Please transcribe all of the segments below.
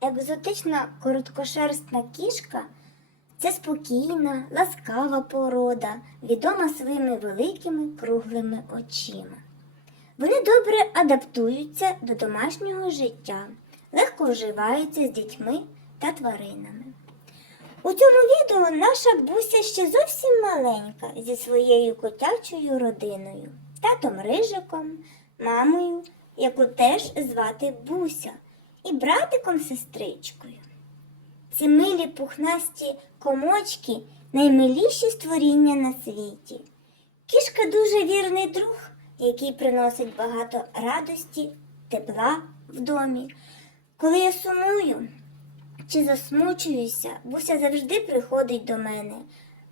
Екзотична короткошерстна кішка це спокійна, ласкава порода, відома своїми великими круглими очима. Вони добре адаптуються до домашнього життя, легко вживаються з дітьми та тваринами. У цьому відео наша буся ще зовсім маленька зі своєю котячою родиною, татом Рижиком, мамою, яку теж звати Буся, і братиком сестричкою. Ці милі пухнасті комочки наймиліші створіння на світі. Кішка дуже вірний друг, який приносить багато радості, тепла в домі. Коли я сумую чи засмучуюся, Буся завжди приходить до мене.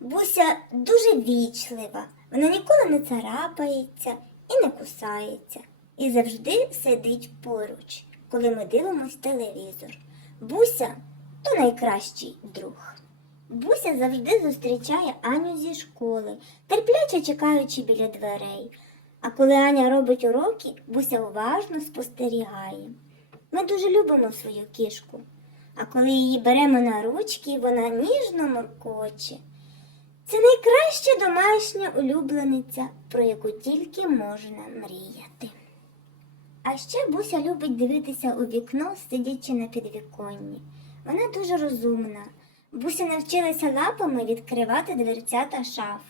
Буся дуже вічлива, вона ніколи не царапається і не кусається, і завжди сидить поруч, коли ми дивимось телевізор. Буся то найкращий друг. Буся завжди зустрічає Аню зі школи, терпляче чекаючи біля дверей. А коли Аня робить уроки, Буся уважно спостерігає. Ми дуже любимо свою кішку, а коли її беремо на ручки, вона ніжно моркоче. Це найкраща домашня улюблениця, про яку тільки можна мріяти. А ще Буся любить дивитися у вікно, сидячи на підвіконні. Вона дуже розумна. Буся навчилася лапами відкривати дверцята шаф,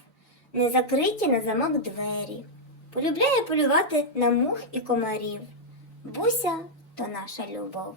не закриті на замок двері. Полюбляє полювати на мух і комарів. Буся то наша любов.